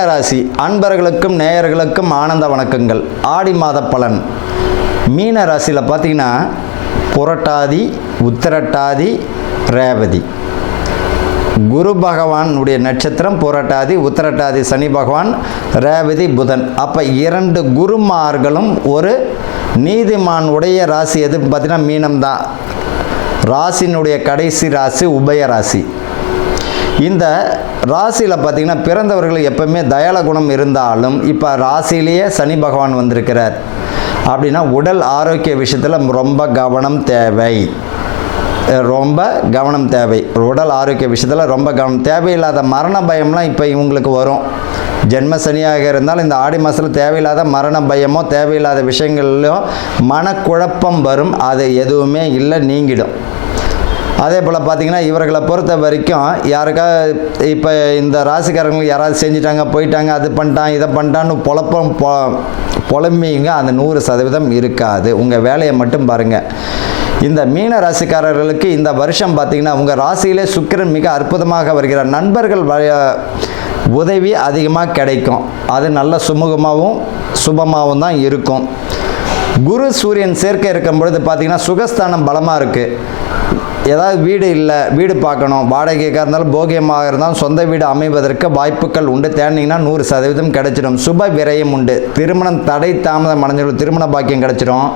மீனராசி அன்பர்களுக்கும் நேயர்களுக்கும் ஆனந்த வணக்கங்கள். ஆடி மாத பலன். மீன ராசியில் பார்த்தீங்கன்னா புரட்டாதி, உத்திரட்டாதி, ரேவதி. குரு பகவானுடைய நட்சத்திரம் புரட்டாதி, உத்திரட்டாதி சனி பகவான், ரேவதி புதன். அப்போ 2 குருமார்களும் ஒரு நீதிமான் உடைய ராசி எதுன்னு பார்த்தீங்கன்னா மீனம்தான். ராசினுடைய கடைசி ராசி உபய ராசி. இந்த ராசியில் பார்த்திங்கன்னா பிறந்தவர்கள் எப்பவுமே தயால குணம் இருந்தாலும் இப்போ ராசியிலேயே சனி பகவான் வந்திருக்கிறார் அப்படின்னா உடல் ஆரோக்கிய விஷயத்தில் ரொம்ப கவனம் தேவை. உடல் ஆரோக்கிய விஷயத்தில் ரொம்ப கவனம். தேவையில்லாத மரண பயம்லாம் இப்போ இவங்களுக்கு வரும். ஜென்ம சனியாக இருந்தால் இந்த ஆடி மாதத்தில் தேவையில்லாத மரண பயமோ தேவையில்லாத விஷயங்கள்லையோ மனக்குழப்பம் வரும். அது எதுவுமே இல்லை, நீங்கிடும். அதே போல் பார்த்திங்கன்னா இவர்களை பொறுத்த வரைக்கும் யாருக்கா இப்போ இந்த ராசிக்காரங்களுக்கு யாராவது செஞ்சிட்டாங்க, போயிட்டாங்க, அது பண்ணிட்டான், இதை பண்ணிட்டான்னு புலம்பிங்க. அந்த 100% இருக்காது. உங்கள் வேலையை மட்டும் பாருங்கள். இந்த மீன ராசிக்காரர்களுக்கு இந்த வருஷம் பார்த்திங்கன்னா உங்கள் ராசியிலே சுக்கிரன் மிக அற்புதமாக வருகிறார். நண்பர்கள் உதவி அதிகமாக கிடைக்கும். அது நல்ல சுமூகமாகவும் சுபமாகவும் தான் இருக்கும். குரு சூரியன் சேர்க்கை இருக்கும் பொழுது பார்த்திங்கன்னா சுகஸ்தானம் பலமாக இருக்குது. ஏதாவது வீடு இல்லை, வீடு பார்க்கணும், வாடகைக்காக இருந்தாலும் போகியமாக இருந்தாலும் சொந்த வீடு அமைவதற்கு வாய்ப்புகள் உண்டு. தேடினீங்கன்னா 100% கிடைச்சிடும். சுப விரயம் உண்டு. திருமணம் தடை தாமதம் அடைஞ்சிடும், திருமண பாக்கியம் கிடைச்சிடும்.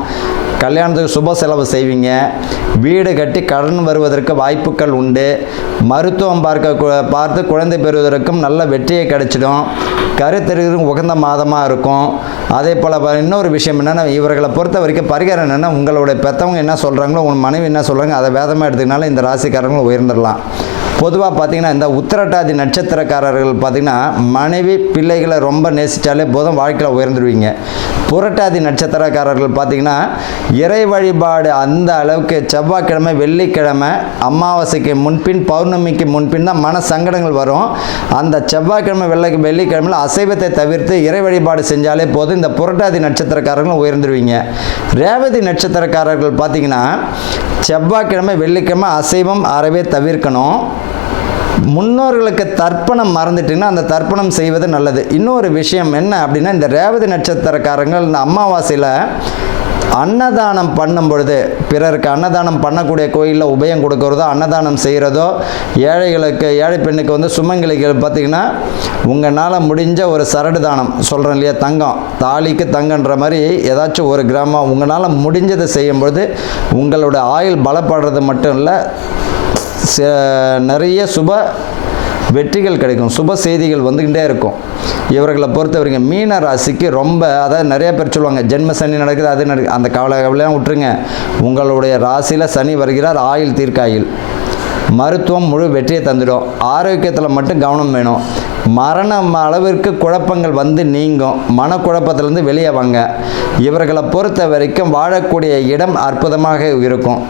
கல்யாணத்துக்கு சுப செலவு செய்வீங்க. வீடு கட்டி கடன் வருவதற்கு வாய்ப்புகள் உண்டு. மருத்துவம் பார்த்து குழந்தை பெறுவதற்கும் நல்ல வெற்றியை கிடைச்சிடும். கருத்தரிக்கும் உகந்த மாதமாக இருக்கும். அதே போல் இன்னொரு விஷயம் என்னென்னா இவர்களை பொறுத்த வரைக்கும் பரிகாரம் என்னென்னா உங்களுடைய பெற்றவங்க என்ன சொல்கிறாங்களோ உங்கள் மனைவி என்ன சொல்கிறாங்க அதை வேதமாக எடுத்துக்கினாலும் இந்த ராசிக்காரங்களும் உயர்ந்துடலாம். பொதுவாக பார்த்திங்கன்னா இந்த உத்திரட்டாதி நட்சத்திரக்காரர்கள் பார்த்திங்கன்னா மனைவி பிள்ளைகளை ரொம்ப நேசித்தாலே போதும், வாழ்க்கையில் உயர்ந்துடுவீங்க. புரட்டாதி நட்சத்திரக்காரர்கள் பார்த்திங்கன்னா இறை வழிபாடு அந்த அளவுக்கு செவ்வாய்க்கிழமை, வெள்ளிக்கிழமை, அமாவாசைக்கு முன்பின், பௌர்ணமிக்கு முன்பின் தான் மன சங்கடங்கள் வரும். அந்த செவ்வாய்க்கிழமை, வெள்ளிக்கிழமையில் அசைவத்தை தவிர்த்து இறை வழிபாடு செஞ்சாலே போதும், இந்த புரட்டாதி நட்சத்திரக்காரர்களும் உயர்ந்துடுவீங்க. ரேவதி நட்சத்திரக்காரர்கள் பார்த்திங்கன்னா செவ்வாய்க்கிழமை, வெள்ளிக்கிழமை அசைவம் அறவே தவிர்க்கணும். முன்னோர்களுக்கு தர்ப்பணம் மறந்துட்டிங்கன்னா அந்த தர்ப்பணம் செய்வது நல்லது. இன்னொரு விஷயம் என்ன அப்படின்னா இந்த ரேவதி நட்சத்திரக்காரங்கள் இந்த அமாவாசையில் அன்னதானம் பண்ணும் பொழுது, பிறருக்கு அன்னதானம் பண்ணக்கூடிய கோயிலில் உபயம் கொடுக்கறதோ அன்னதானம் செய்கிறதோ, ஏழைகளுக்கு, ஏழை பெண்ணுக்கு சுமங்கலிகள் பார்த்திங்கன்னா உங்களால் முடிஞ்ச ஒரு சரடு தானம் சொல்கிறேன் இல்லையா, தங்கம், தாலிக்கு தங்கன்ற மாதிரி ஏதாச்சும் 1 கிராமம் உங்களால் முடிஞ்சதை செய்யும்பொழுது உங்களோட ஆயுள் பலப்படுறது மட்டும் இல்லை, நிறைய சுப வெற்றிகள் கிடைக்கும், சுப செய்திகள் வந்துக்கிட்டே இருக்கும். இவர்களை பொறுத்த வரைக்கும் மீன ராசிக்கு ரொம்ப, அதாவது நிறைய பேர் சொல்லுவாங்க ஜென்ம சனி நடக்குது, அது நடக்குது, அந்த கவலையெல்லாம் விட்டுருங்க. உங்களுடைய ராசியில் சனி வருகிறார். ஆயுள் தீர்க்காயுள், மருத்துவம் முழு வெற்றியை தந்துடும். ஆரோக்கியத்தில் மட்டும் கவனம் வேணும். மரணம் அளவிற்கு குழப்பங்கள் நீங்கும். மனக்குழப்பத்திலேருந்து வெளியே வாங்க. இவர்களை பொறுத்த வரைக்கும் வாழக்கூடிய இடம் அற்புதமாக இருக்கும்.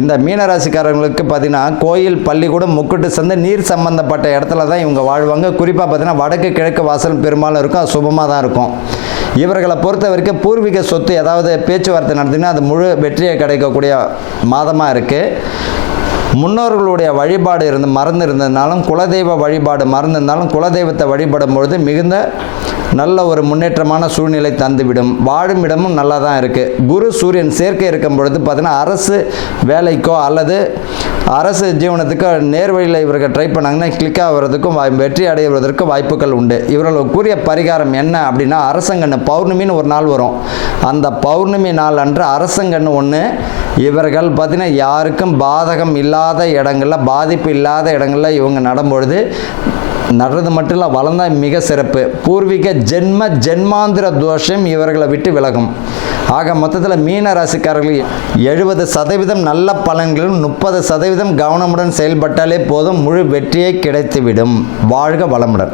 இந்த மீனராசிக்காரங்களுக்கு பார்த்திங்கன்னா கோயில், பள்ளிக்கூடம், முக்குட்டு சந்தை, நீர் சம்பந்தப்பட்ட இடத்துல தான் இவங்க வாழ்வாங்க. குறிப்பாக பார்த்திங்கன்னா வடக்கு கிழக்கு வாசல் பெரும்பாலும் இருக்கும். அது சுபமாக தான் இருக்கும். இவர்களை பொறுத்த வரைக்கும் பூர்வீக சொத்து ஏதாவது பேச்சுவார்த்தை நடத்தினா அது முழு வெற்றியை கிடைக்கக்கூடிய மாதமாக இருக்குது. முன்னோர்களுடைய வழிபாடு மறந்து இருந்ததுனாலும், குலதெய்வ வழிபாடு மறந்திருந்தாலும் குலதெய்வத்தை வழிபடும் பொழுது மிகுந்த நல்ல ஒரு முன்னேற்றமான சூழ்நிலை தந்துவிடும். வாழும் இடமும் நல்லா தான் இருக்குது. குரு சூரியன் சேர்க்கை இருக்கும் பொழுது பார்த்திங்கன்னா அரசு வேலைக்கோ அல்லது அரசு ஜீவனத்துக்கோ நேர்வழியில் இவர்கள் ட்ரை பண்ணாங்கன்னா கிளிக் ஆகிறதுக்கும் வெற்றி அடைவதற்கு வாய்ப்புகள் உண்டு. இவர்கள் கூறிய பரிகாரம் என்ன அப்படின்னா அரசங்கண்ணு பௌர்ணமின்னு ஒரு நாள் வரும். அந்த பௌர்ணமி நாள் அன்று அரசங்கண்ணு ஒன்று இவர்கள் பார்த்திங்கன்னா யாருக்கும் பாதகம் இல்லாத இடங்களில், பாதிப்பு இல்லாத இடங்களில் இவங்க நடும்பொழுது நடுறது மட்டும் இல்லை, வளர்ந்தால் மிக சிறப்பு. பூர்வீக ஜென்மாந்திர தோஷம் இவர்களை விட்டு விலகும். ஆக மொத்தத்தில் மீன ராசிக்காரர்கள் 70% நல்ல பலன்களும் 30% கவனமுடன் செயல்பட்டாலே போதும், முழு வெற்றியை கிடைத்துவிடும். வாழ்க வளமுடன்.